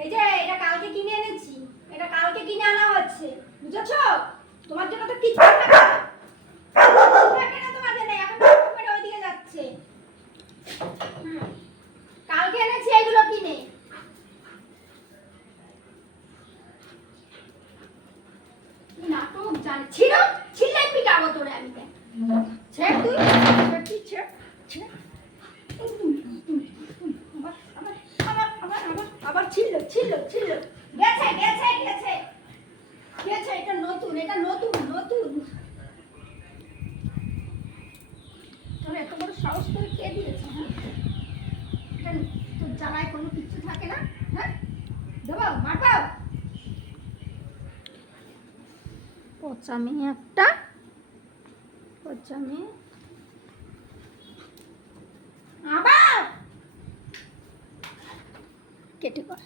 এই যে এটা কালকে কিনে এনেছি। এটা কালকে কিনে আনা হচ্ছে। বুঝেছ? তোমার জন্য তো কিছু থাকে না কিছু থাকে না তোমার জন্য এখন করে ওইদিকে যাচ্ছে। কালকে এনেছি এগুলো কিনে। নাটক? জানি ছিল? ছিলেন পিটাবো তোরে আমি। ছেড় তুই ছেড় তুই ছেড় ছেড় আবার আবার আবার আবার আবার আবার ছিল ছিল ছিল। গেছে গেছে গেছে। গেছে, এটা নতুন এটা নতুন নতুন। তোর এত বড় সাহস করে কে দিয়েছে হ্যাঁ? এটা তোর জ্বালায় কোনো কিছু থাকে না হ্যাঁ? দেবো মারবাও পচা মেয়ে একটা, পচা মেয়ে কেটে করা